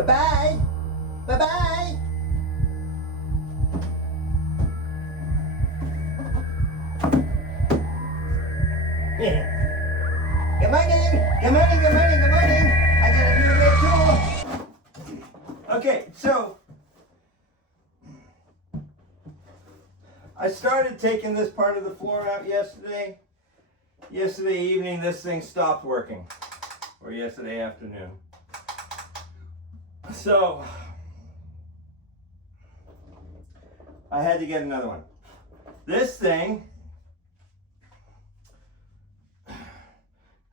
Bye-bye. Bye-bye. Good morning. Good morning, good morning, good morning. I got a new red tool. Okay, so I started taking this part of the floor out yesterday. Yesterday evening, this thing stopped working. Or yesterday afternoon. So I had to get another one. This thing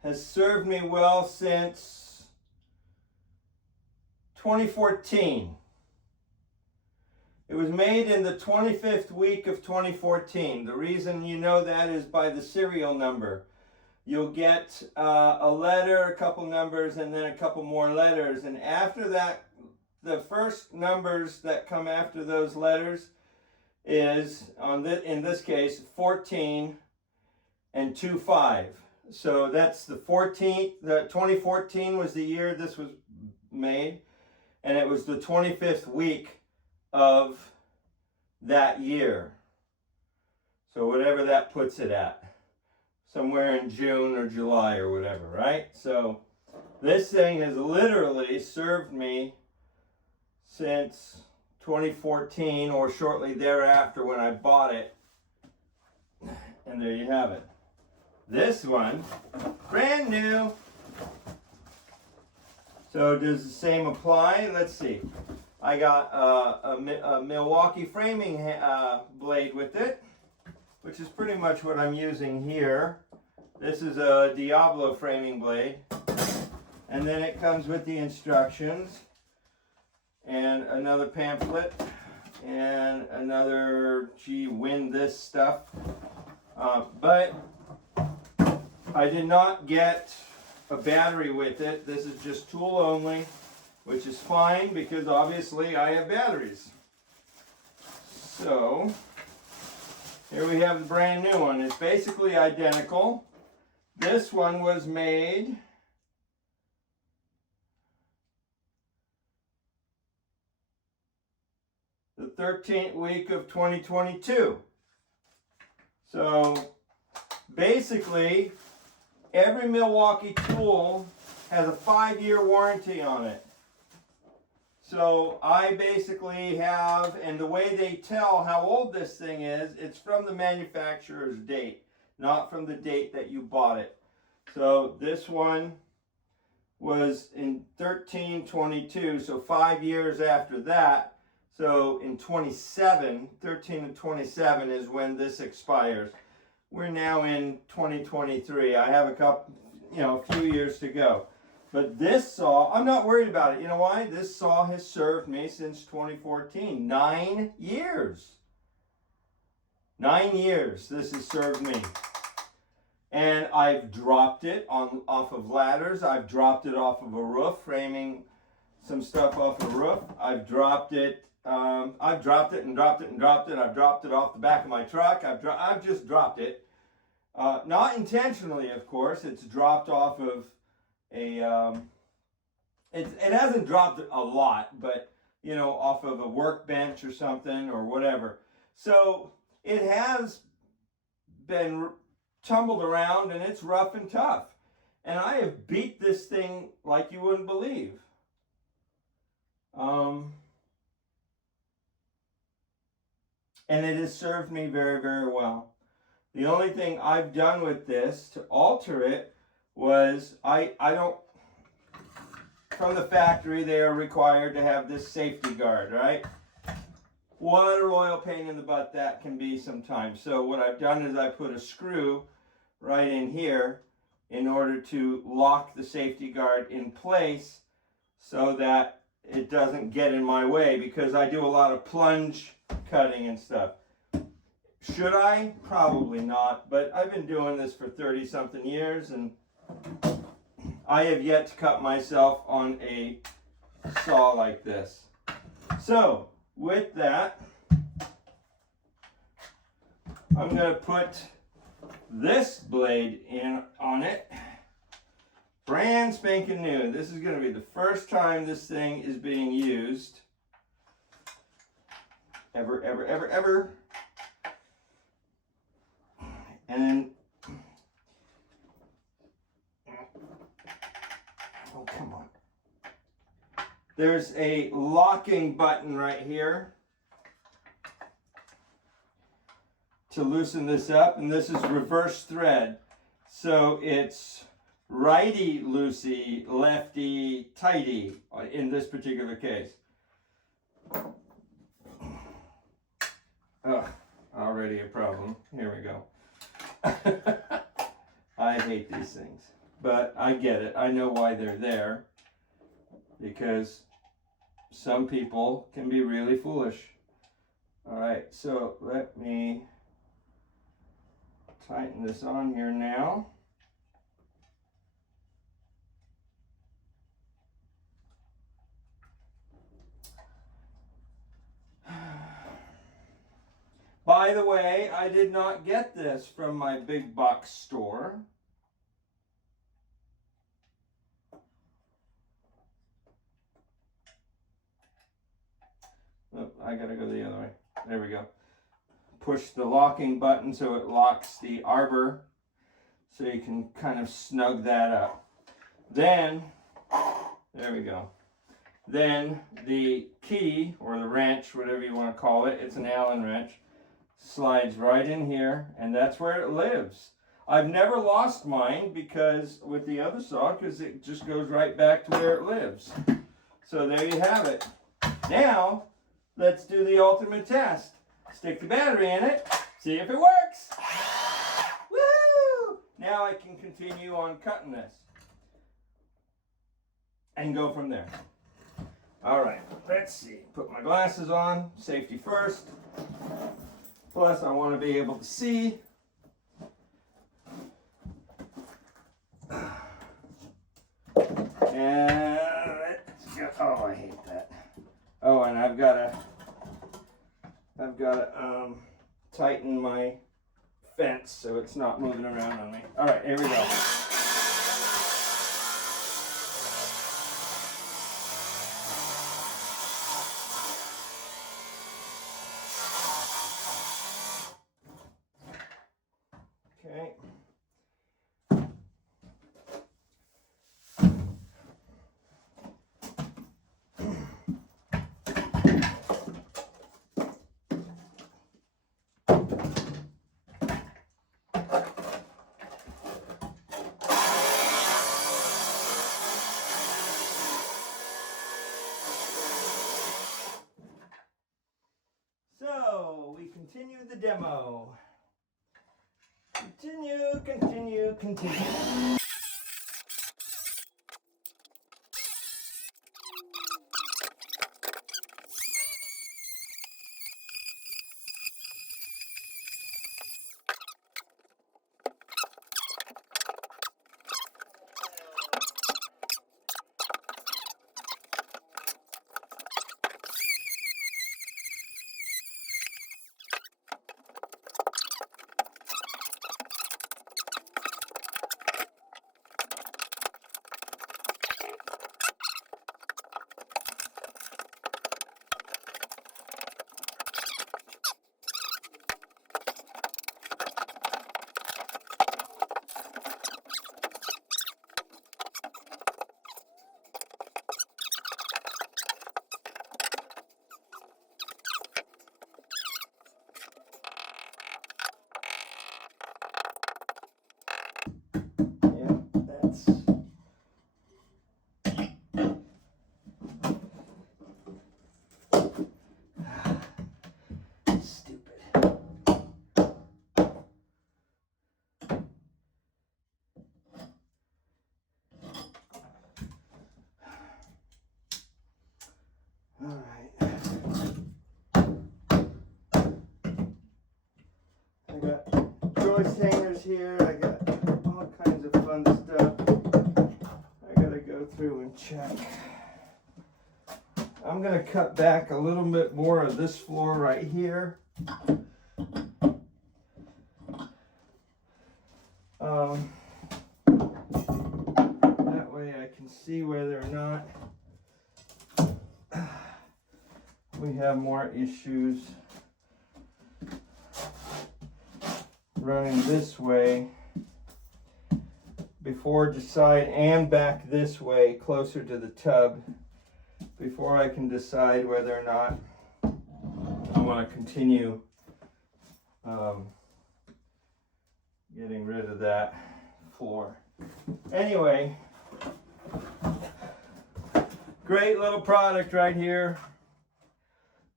has served me well since 2014. It was made in the 25th week of 2014. The reason you know that is by the serial number. You'll get a letter, a couple numbers, and then a couple more letters. And after that, the first numbers that come after those letters is, in this case, 14 and 25. So that's the 14th, the 2014 was the year this was made, and it was the 25th week of that year. So whatever that puts it at, somewhere in June or July or whatever, right? So this thing has literally served me since 2014 or shortly thereafter when I bought it. And there you have it. This one, brand new. So does the same apply? Let's see. I got a Milwaukee framing blade with it, which is pretty much what I'm using here. This is a Diablo framing blade. And then it comes with the instructions and another pamphlet and another, gee, win this stuff. But I did not get a battery with it. This is just tool only, which is fine because obviously I have batteries. So here we have the brand new one. It's basically identical. This one was made the 13th week of 2022. So basically, every Milwaukee tool has a 5-year warranty on it. So I basically have, and the way they tell how old this thing is, it's from the manufacturer's date, not from the date that you bought it. So this one was in 1322, so 5 years after that. So in 13 and 27 is when this expires. We're now in 2023. I have a few years to go. But this saw, I'm not worried about it. You know why? This saw has served me since 2014. 9 years. 9 years this has served me. And I've dropped it off of ladders. I've dropped it off of a roof, framing some stuff off a roof. I've dropped it. I've dropped it and dropped it and dropped it. I've dropped it off the back of my truck. I've just dropped it. Not intentionally, of course. It's dropped off of a, it hasn't dropped a lot, but, you know, off of a workbench or something or whatever. So it has been tumbled around and it's rough and tough. And I have beat this thing like you wouldn't believe. And it has served me very, very well. The only thing I've done with this to alter it was I don't, from the factory they are required to have this safety guard, right? What a royal pain in the butt that can be sometimes. So what I've done is I put a screw right in here in order to lock the safety guard in place so that it doesn't get in my way, because I do a lot of plunge cutting and stuff. Should I? Probably not, but I've been doing this for 30-something years and I have yet to cut myself on a saw like this. So with that, I'm going to put this blade in on it. Brand spanking new. This is going to be the first time this thing is being used. Ever, ever, ever, ever. And oh, come on. There's a locking button right here to loosen this up, and this is reverse thread. So it's righty loosey, lefty tighty in this particular case. Ugh, already a problem. Here we go. I hate these things, but I get it. I know why they're there, because some people can be really foolish. All right, so let me tighten this on here now. By the way, I did not get this from my big box store. Oh, I gotta go the other way. There we go. Push the locking button so it locks the arbor, so you can kind of snug that up. Then, there we go. Then the key, or the wrench, whatever you want to call it, it's an Allen wrench, slides right in here, and that's where it lives. I've never lost mine because with the other saw, because it just goes right back to where it lives. So there you have it. Now, let's do the ultimate test. Stick the battery in it, see if it works. Woo! Now I can continue on cutting this and go from there. All right, let's see. Put my glasses on, safety first. Plus, I want to be able to see. And let's go. Oh, I hate that. Oh, and I've got to tighten my fence so it's not moving around on me. All right, here we go. Okay. So, we continue the demo. Continue, continue, continue. Joist hangers here. I got all kinds of fun stuff. I gotta go through and check. I'm gonna cut back a little bit more of this floor right here. That we have more issues running this way before decide, and back this way closer to the tub before I can decide whether or not I want to continue getting rid of that floor. Anyway, great little product right here.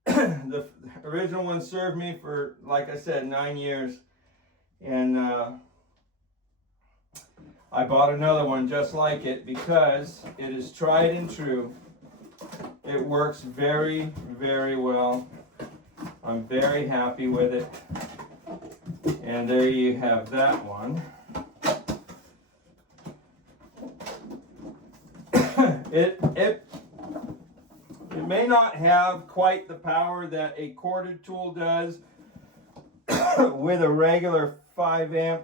The original one served me for, like I said, 9 years, and I bought another one just like it because it is tried and true. It works very, very well. I'm very happy with it. And there you have that one. It may not have quite the power that a corded tool does with a regular 5 amp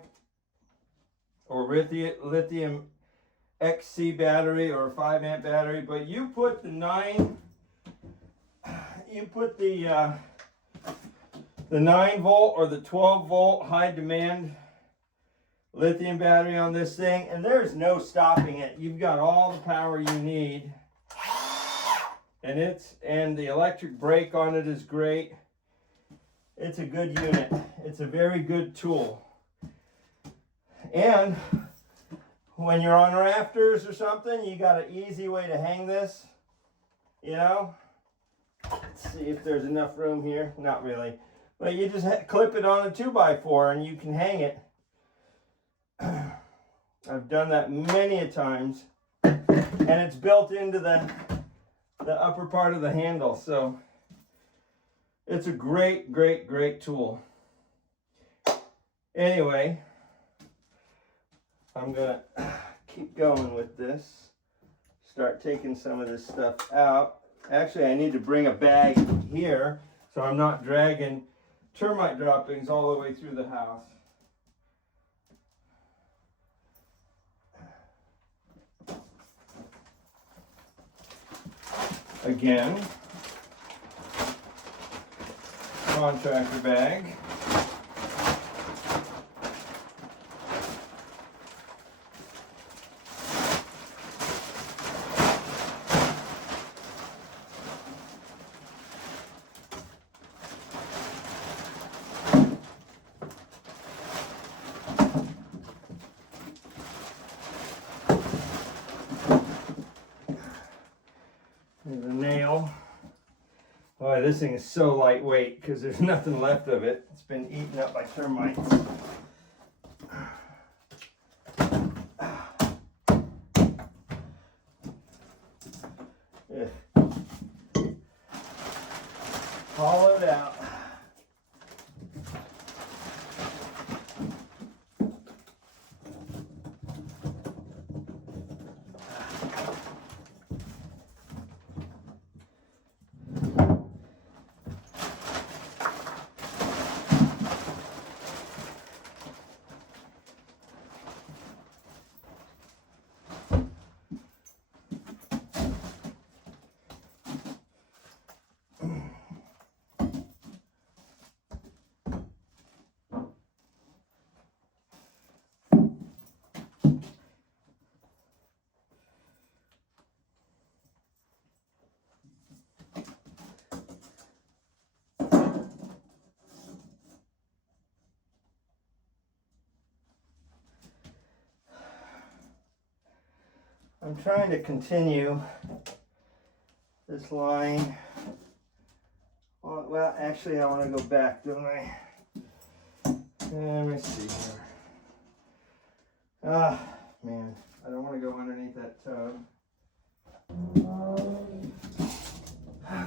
or lithium XC battery or 5 amp battery, but you put the 9 volt or the 12 volt high demand lithium battery on this thing, and there's no stopping it. You've got all the power you need, and the electric brake on it is great. It's a good unit. It's a very good tool. And when you're on rafters or something, you got an easy way to hang this, you know. Let's see if there's enough room here. Not really. But you just clip it on a 2x4 and you can hang it. I've done that many a times. And it's built into the upper part of the handle. So it's a great, great, great tool. Anyway, I'm going to keep going with this. Start taking some of this stuff out. Actually, I need to bring a bag here so I'm not dragging termite droppings all the way through the house. Again, contractor bag. There's a nail. Boy, this thing is so lightweight because there's nothing left of it. It's been eaten up by termites. Hollowed out. I'm trying to continue this line. Well, actually, I want to go back, don't I? Let me see here. Ah, man, I don't want to go underneath that tub.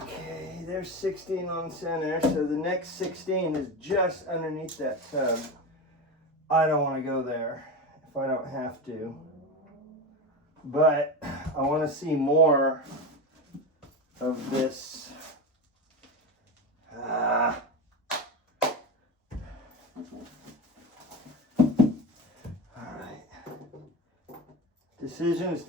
Okay, there's 16 on center, so the next 16 is just underneath that tub. I don't want to go there if I don't have to. But I want to see more of this. All right. Decisions.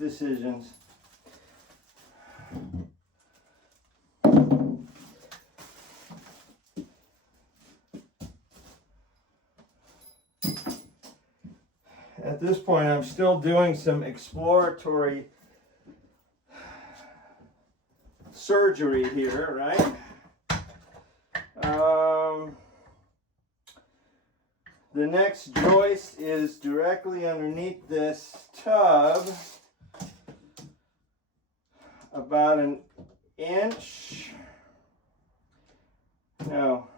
this point I'm still doing some exploratory surgery here, right? The next joist is directly underneath this tub, about an inch. No.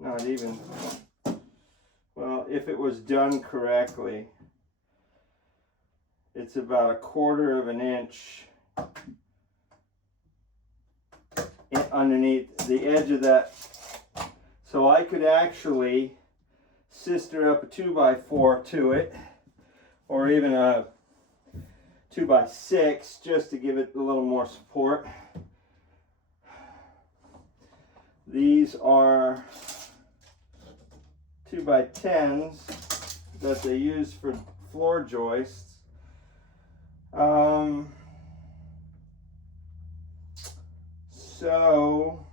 Not even. Well, if it was done correctly, it's about 1/4 of an inch underneath the edge of that. So I could actually sister up a 2x4 to it, or even a 2x6, just to give it a little more support. These are 2x10s that they use for floor joists. So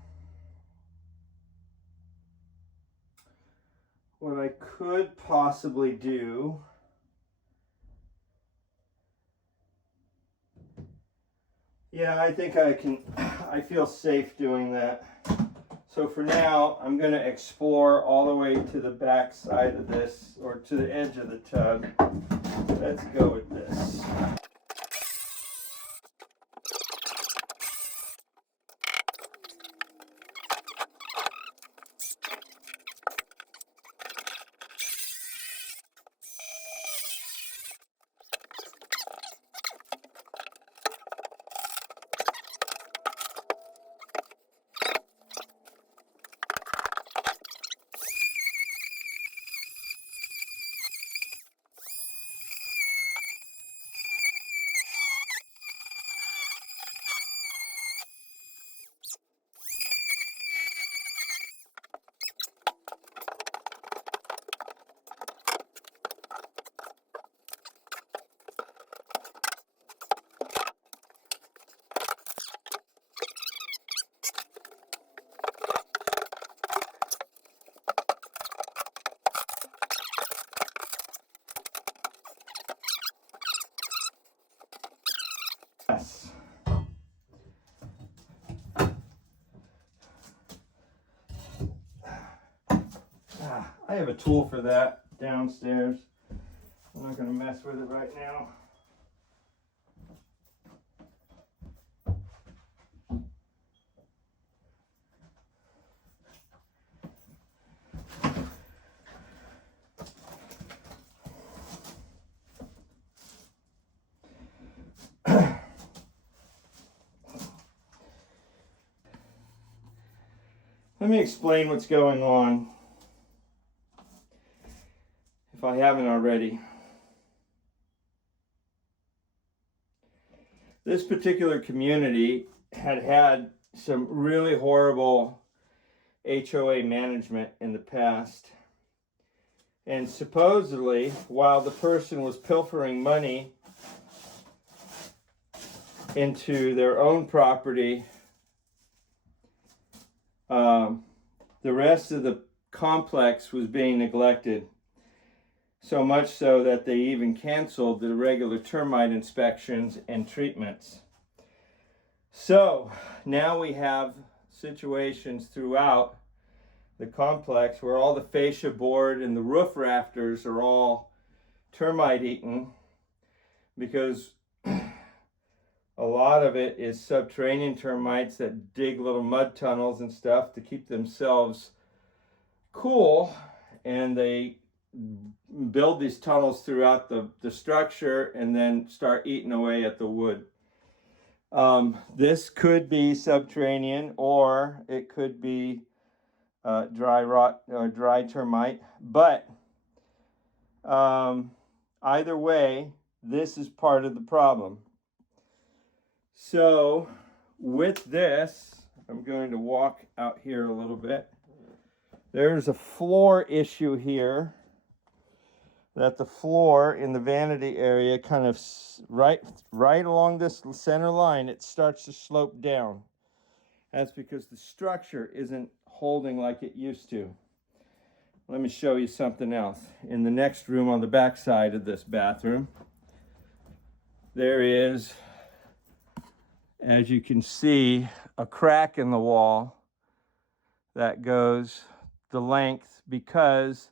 what I could possibly do, yeah, I think I can, I feel safe doing that. So for now, I'm going to explore all the way to the back side of this, or to the edge of the tub. Let's go with this. Yes. I have a tool for that downstairs. I'm not going to mess with it right now. Let me explain what's going on, if I haven't already. This particular community had some really horrible HOA management in the past. And supposedly, while the person was pilfering money into their own property, the rest of the complex was being neglected. So much so that they even canceled the regular termite inspections and treatments. So now we have situations throughout the complex where all the fascia board and the roof rafters are all termite eaten, because a lot of it is subterranean termites that dig little mud tunnels and stuff to keep themselves cool, and they build these tunnels throughout the structure and then start eating away at the wood. This could be subterranean, or it could be dry rot or dry termite, but either way, this is part of the problem. So with this, I'm going to walk out here a little bit. There's a floor issue here, that the floor in the vanity area kind of right along this center line, it starts to slope down. That's because the structure isn't holding like it used to. Let me show you something else. In the next room on the back side of this bathroom, there is, as you can see, a crack in the wall that goes the length because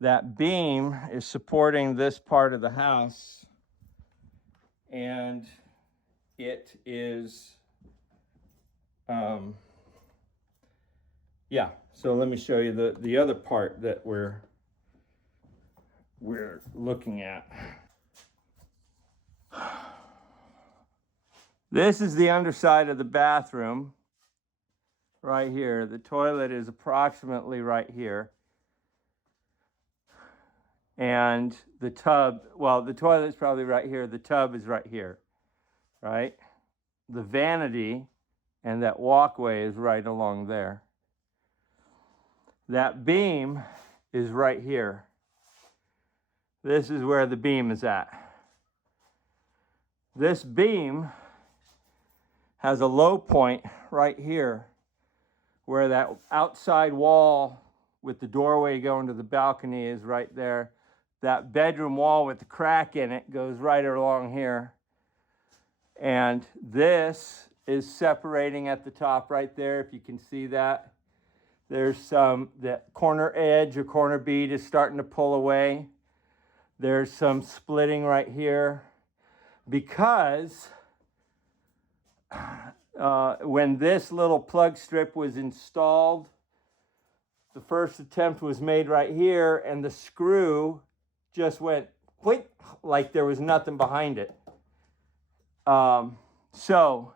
that beam is supporting this part of the house, and it is, yeah. So let me show you the other part that we're looking at. This is the underside of the bathroom right here. The toilet is approximately right here. And the tub, well, the toilet's probably right here. The tub is right here, right? The vanity and that walkway is right along there. That beam is right here. This is where the beam is at. This beam has a low point right here where that outside wall with the doorway going to the balcony is right there. That bedroom wall with the crack in it goes right along here. And this is separating at the top right there, if you can see that. There's that corner edge or corner bead is starting to pull away. There's some splitting right here because when this little plug strip was installed, the first attempt was made right here, and the screw just went quick, like there was nothing behind it. So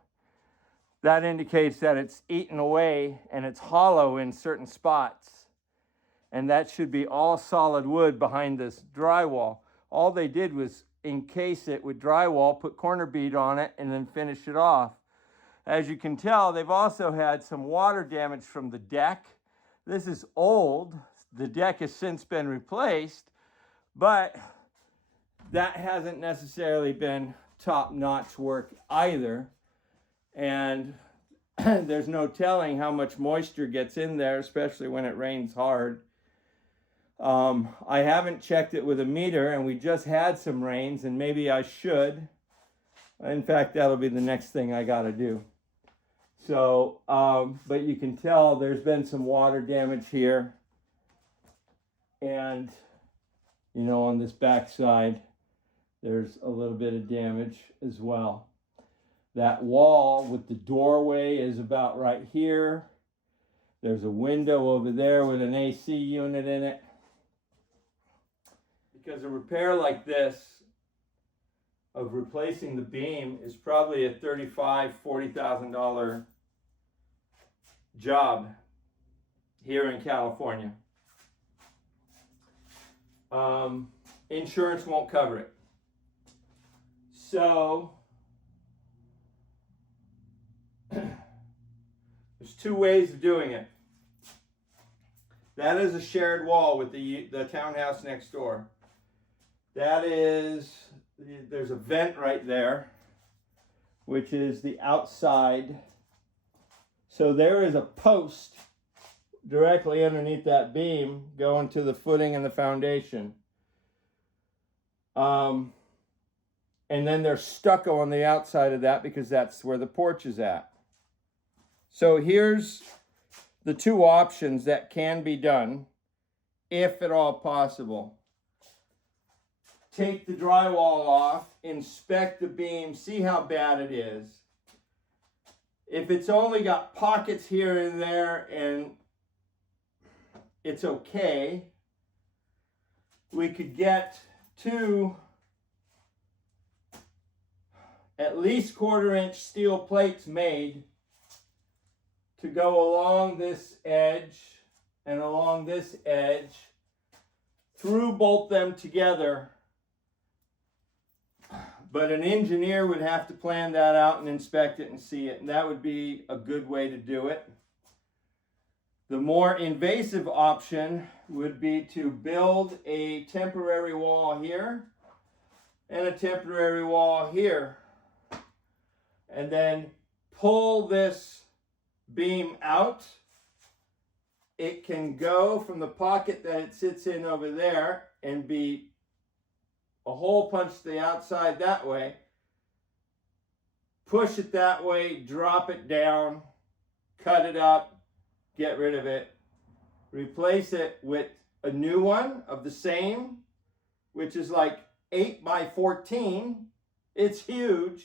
that indicates that it's eaten away and it's hollow in certain spots. And that should be all solid wood behind this drywall. All they did was encase it with drywall, put corner bead on it, and then finish it off. As you can tell, they've also had some water damage from the deck. This is old. The deck has since been replaced, but that hasn't necessarily been top-notch work either. And there's no telling how much moisture gets in there, especially when it rains hard. I haven't checked it with a meter, and we just had some rains, and maybe I should. In fact, that'll be the next thing I gotta do. So, but you can tell there's been some water damage here. And, you know, on this back side, there's a little bit of damage as well. That wall with the doorway is about right here. There's a window over there with an AC unit in it. Because a repair like this, of replacing the beam, is probably a $35,000, $40,000 job here in California. Insurance won't cover it. So there's two ways of doing it. That is a shared wall with the townhouse next door. That is, there's a vent right there, which is the outside. So there is a post directly underneath that beam going to the footing and the foundation. And then there's stucco on the outside of that because that's where the porch is at. So here's the two options that can be done, if at all possible. Take the drywall off, inspect the beam, see how bad it is. If it's only got pockets here and there and it's okay, we could get two at least 1/4-inch steel plates made to go along this edge and along this edge, through bolt them together. But an engineer would have to plan that out and inspect it and see it, and that would be a good way to do it. The more invasive option would be to build a temporary wall here and a temporary wall here, and then pull this beam out. It can go from the pocket that it sits in over there and be a hole punched to the outside that way. Push it that way, drop it down, cut it up, get rid of it. Replace it with a new one of the same, which is like 8 by 14. It's huge.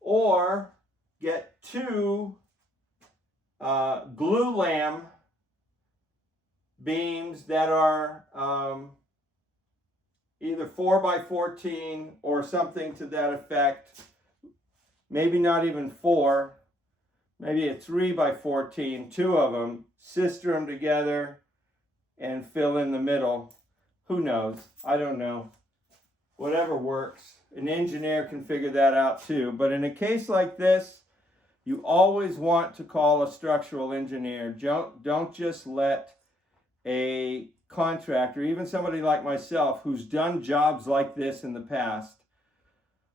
Or get 2 glue lam beams that are either 4 by 14 or something to that effect. Maybe not even 4. Maybe a 3 by 14, 2 of them, sister them together and fill in the middle. Who knows? I don't know. Whatever works. An engineer can figure that out too. But in a case like this, you always want to call a structural engineer. Don't just let a contractor, even somebody like myself who's done jobs like this in the past.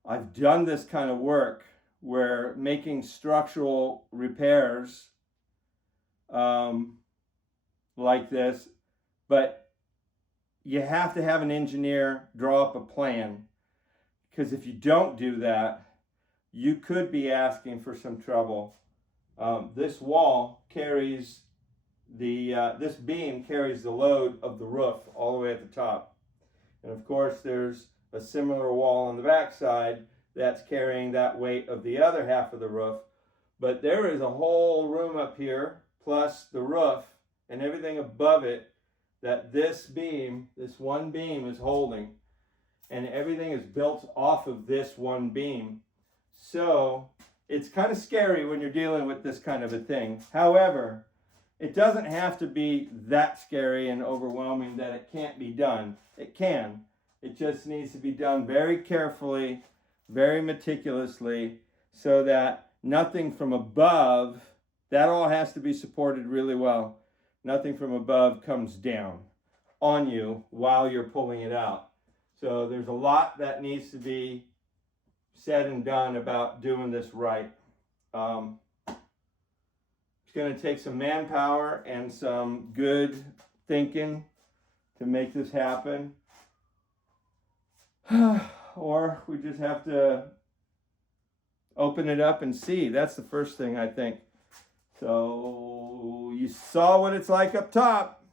I've done this kind of work where making structural repairs like this, but you have to have an engineer draw up a plan, because if you don't do that, you could be asking for some trouble. This wall carries this beam carries the load of the roof all the way at the top. And of course there's a similar wall on the back side that's carrying that weight of the other half of the roof. But there is a whole room up here, plus the roof and everything above it, that this one beam is holding. And everything is built off of this one beam. So it's kind of scary when you're dealing with this kind of a thing. However, it doesn't have to be that scary and overwhelming that it can't be done. It can. It just needs to be done very carefully, very meticulously, so that nothing from above, that all has to be supported really well. Nothing from above comes down on you while you're pulling it out. So there's a lot that needs to be said and done about doing this right. It's going to take some manpower and some good thinking to make this happen. Or we just have to open it up and see. That's the first thing, I think. So you saw what it's like up top.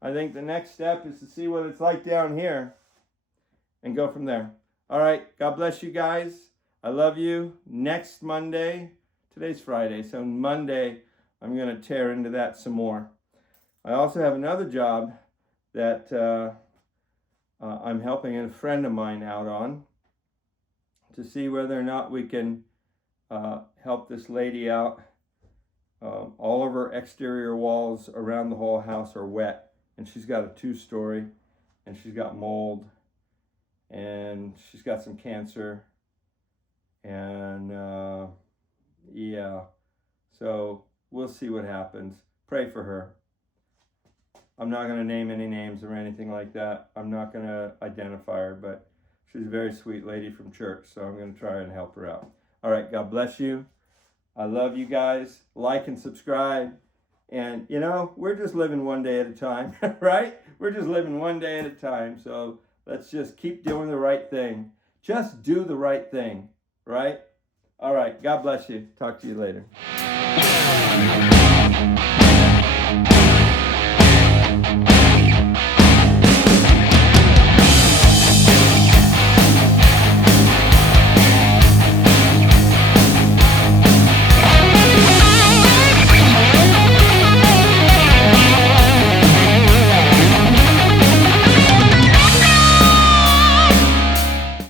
I think the next step is to see what it's like down here and go from there. All right, God bless you guys. I love you. Next Monday, today's Friday, so Monday I'm going to tear into that some more. I also have another job that I'm helping a friend of mine out on to see whether or not we can help this lady out. All of her exterior walls around the whole house are wet, and she's got a 2-story, and she's got mold, and she's got some cancer, and yeah, so we'll see what happens. Pray for her. I'm not going to name any names or anything like that. I'm not going to identify her, but she's a very sweet lady from church, so I'm going to try and help her out. All right, God bless you. I love you guys. Like and subscribe. And, you know, we're just living one day at a time, right? We're just living one day at a time. So let's just keep doing the right thing. Just do the right thing, right? All right. God bless you. Talk to you later.